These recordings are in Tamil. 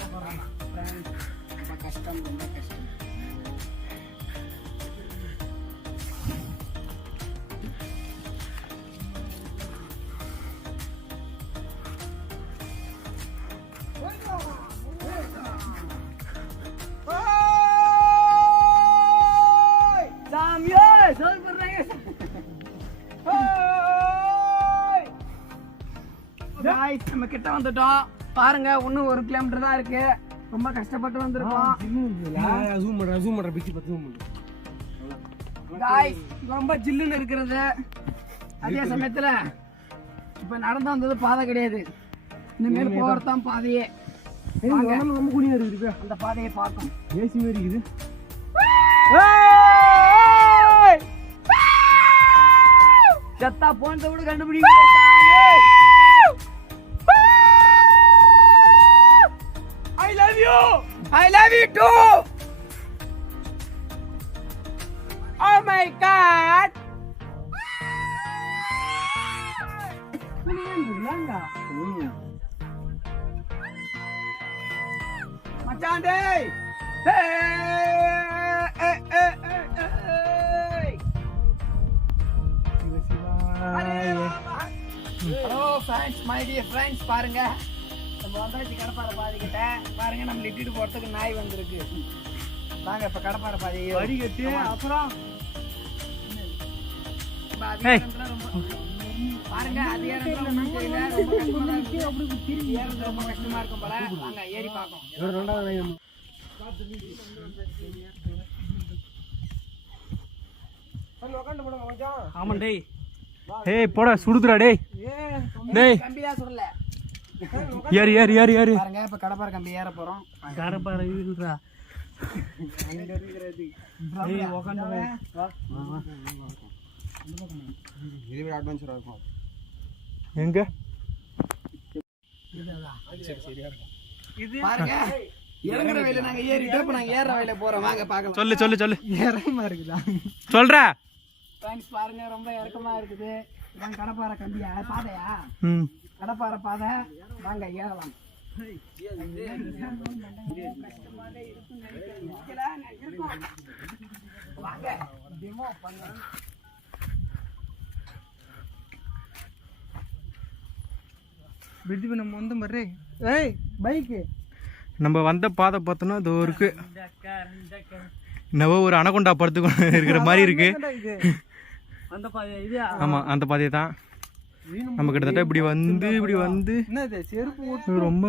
ரொம்ப கஷ்டம், ரொம்ப கஷ்டம். நம்ம கிட்ட வந்துட்டோம் பாருங்க. இன்னும் 1 கிலோமீட்டர் தான் இருக்கு. ரொம்ப கஷ்டப்பட்டு வந்திருக்கோம். ரொம்ப ஜில்லுன்னு இருக்கிறது. அதே சமயத்துல இப்ப நடந்து வந்தது பாதை கிடையாது. இனிமேல் போறதான் பாதையே. அந்த பாதையை பார்க்கும் ஏசி மாதிரி இருக்குது. செத்தா போனத விட கண்டுபிடிக்க. I love you too. Oh my god. Macam deh. Hey. Hello friends, my dear friends, பாருங்க. நம்ம வந்தாச்சு கடப்பாறை பாதைக்கிட்ட. பாருங்க நம்ம லிட்டிட்டு போறதுக்கு நாய் வந்திருக்கு. வாங்க இப்ப கடப்பாறை பாதை வடிகட்டி அப்புறம் பாருங்க அது ஏறதுல ரொம்ப கஷ்டமா இருக்கும் போல. வாங்க ஏறி பார்ப்போம். ஆமா டேய். ஏய் போடா சுடுதுடா டேய். டேய் கம்பியா சுடல. ஏறு ஏறு ஏறு ஏறு. பாருங்க இப்ப கடப்பாறை கம்பி ஏற போறோம். கடப்பாறை இருக்குடா. அங்க இருக்குறது. ஏய் உட்கார்ந்து வா. இது ஒரு அட்வென்ச்சரா இருக்கும். எங்க? சரி சரியா இருக்கும். இது பாருங்க இறங்குற வழியில நாங்க ஏறிட்டோம். இப்ப நாங்க ஏற வழியில போறோம். வாங்க பார்க்கலாம். சொல்லு. இறக்கமா இருக்குதா? சொல்றா. ஃப்ரெண்ட்ஸ் பாருங்க ரொம்ப இறக்கமா இருக்குது. இதான் கடப்பாறை கம்பியா பாதையா? கடப்பாறை பாதை. வாங்க ஏறலாம். வாங்க டெமோ பண்ணலாம். நம்ம வந்து மறே. ஏய் பைக் நம்ம வந்த பாதை பார்த்தோன்னா அது இருக்கு. நவ ஒரு அனகொண்டா படுத்து இருக்கிற மாதிரி இருக்கு. அந்த பாதை இது. ஆமா அந்த பாதையை தான். நம்ம கிட்டத்தட்ட இப்படி வந்து ரொம்ப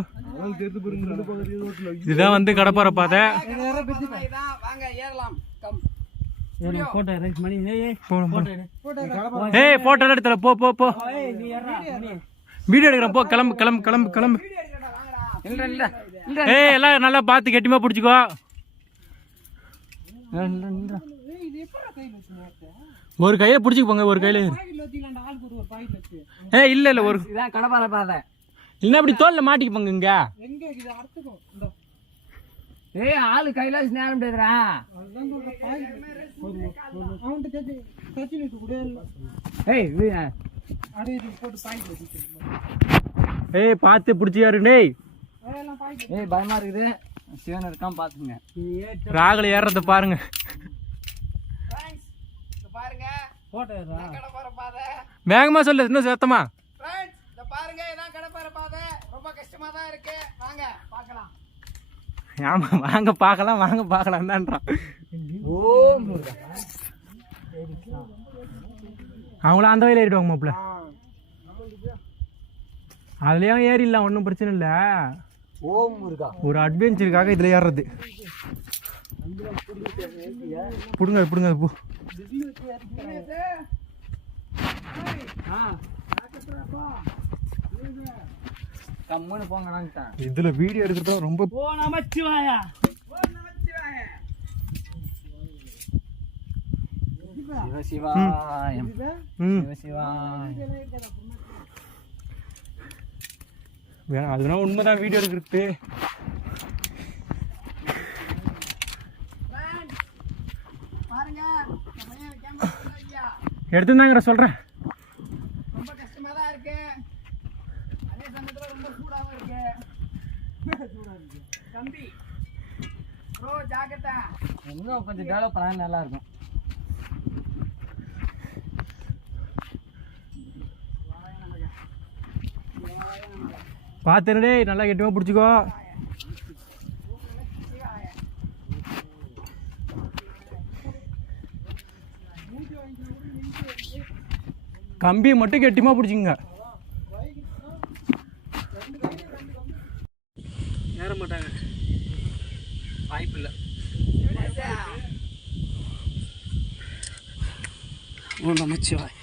இதுதான் வந்து கடப்பாறை பாதை. வாங்க ஏறலாம். ஏய் போட்டோ எடுத்துல போ. வீடியோ எடுக்கிறேன் போ. கிளம்பு. ஏய் எல்லாம் நல்லா பார்த்து கெட்டிமா பிடிச்சிக்கோ. ஒரு கையில பிடிச்சிக்கு போங்க. ஒரு கையில இல்ல ஒரு கடப்பாறை பாதை இல்ல அப்படி தோல்ல மாட்டிக்கு போங்க. இங்க ஏய் ஆளு கையில நேரம் முடியாதுடா. ஏய் பார்த்து பிடிச்சியாரு. டேய் ஏய் பயமா இருக்குது. சிவன் இருக்கான் பாத்துங்க. ராகுல ஏறத பாருங்க. பாருங்க கடப்பாறை பாதை. வேகமா சொல்லு இன்னும் சத்தமா. பாருங்க இதான் கடப்பாறை பாதை. ரொம்ப கஷ்டமா தான் இருக்கு. வாங்க பார்க்கலாம். ஆமா வாங்க பார்க்கலாம் தான்றான். அவங்களும் அந்த வயல ஏறிடுவாங்க மாப்பிள்ள. அதுலயும் ஏறிடலாம் ஒன்றும் பிரச்சனை இல்லை. ஒரு அட்வென்ச்சருக்காக இதுல ஏறுறது. புடுங்க போ. இதுல வீடியோ எடுக்கிறது ரொம்ப அதுனா உண்மைதான். வீடியோ எடுக்கிறது எடுத்துதாங்கிற சொல்றேன். ரொம்ப கஷ்டமா தான் இருக்கு. அதே சமயத்துல ரொம்ப சூடாவும் இருக்கு. தம்பி ப்ரோ ஜாக்கிரதா. இன்னும் கொஞ்சம் டெவலப் பண்ணா நல்லா இருக்கும். பார்த்துடே நல்லா கெட்டியமாக பிடிச்சிக்கோ. கம்பியை மட்டும் கெட்டியமாக பிடிச்சிங்க. ஏற மாட்டாங்க, வாய்ப்பு இல்லை. ஓ நமச்சிவாய்.